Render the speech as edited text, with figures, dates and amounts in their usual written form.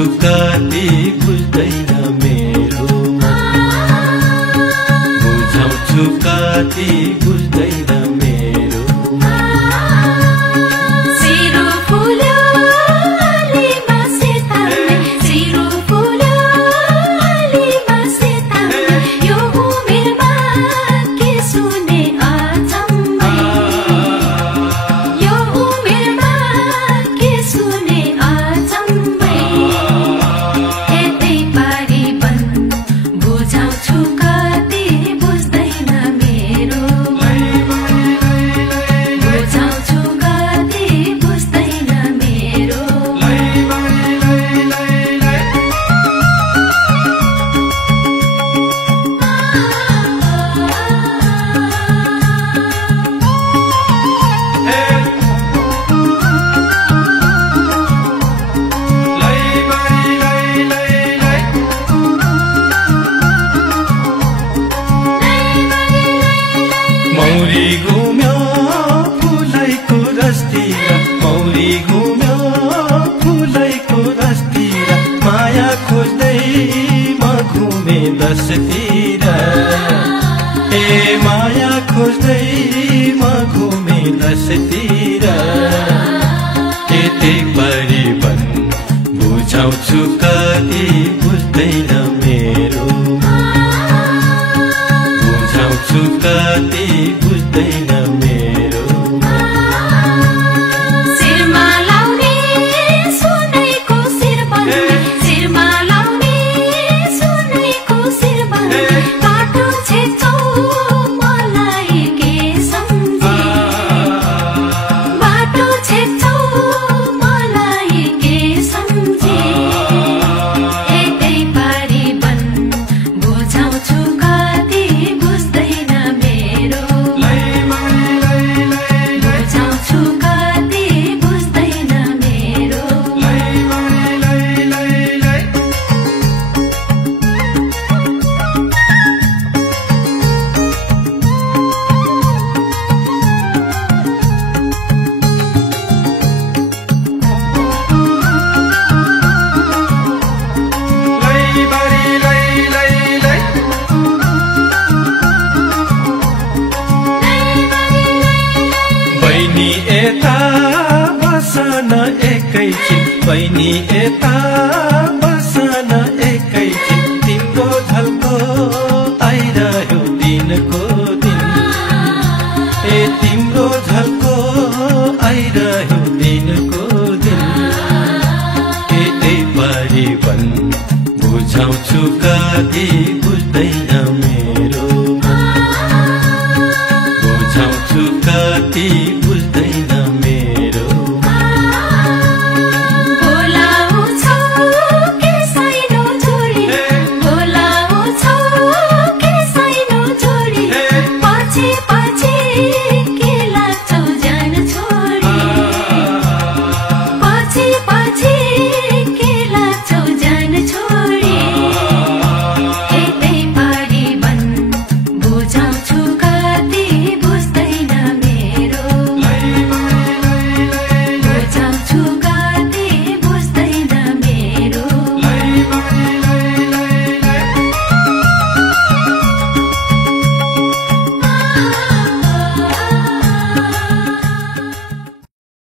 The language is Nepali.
बुझाउँछु कति बुझ्दैन मेरो बुझाउँछु कति बुझ्दैन मेरो सिरो फुल्यो अलिमा सेतामे सिरो फुल्यो अलिमा सेतामे यो उमेरमा के सुने अचम्मै यो उमेरमा के सुने अचम्मै यतै पारी बन बुझाउँछु कति बुझ्दैन मेरो बुझाउँछु कति बुझ्दैन मेरो मौरी घुम्यो फुलैको रसतिर मौरी घुम्यो फुलैको रसतिर माया खोज्दै म घुमे दसतिर ए माया खोज्दै म घुमे दसतिर यतै परिवन बुझाउँछु कति बुझ्दैन मेरो बुझाउँछु कति बुझ्दैन मेरो शिरमा लाउने सुनैको शिरबन्दी शिरमा लाउने सुनैको शिरबन्दी बाटो छेक्छौ मलाई के सम्झे बाटो छेक्छौ मलाई के सम्झे यतै पारी बन बुझाउँछु कति बुझ्दैन मेरो बुझाउँछु कति बुझ्दैन मेरो बहिनी यता बसन एकैछिन बहिनी यता बसन एकैछिन तिम्रो झल्को आइरह्यो दिनको दिन ए तिम्रो झल्को आइरह्यो दिनको दिन यतै परिवन बुझाउँछु कति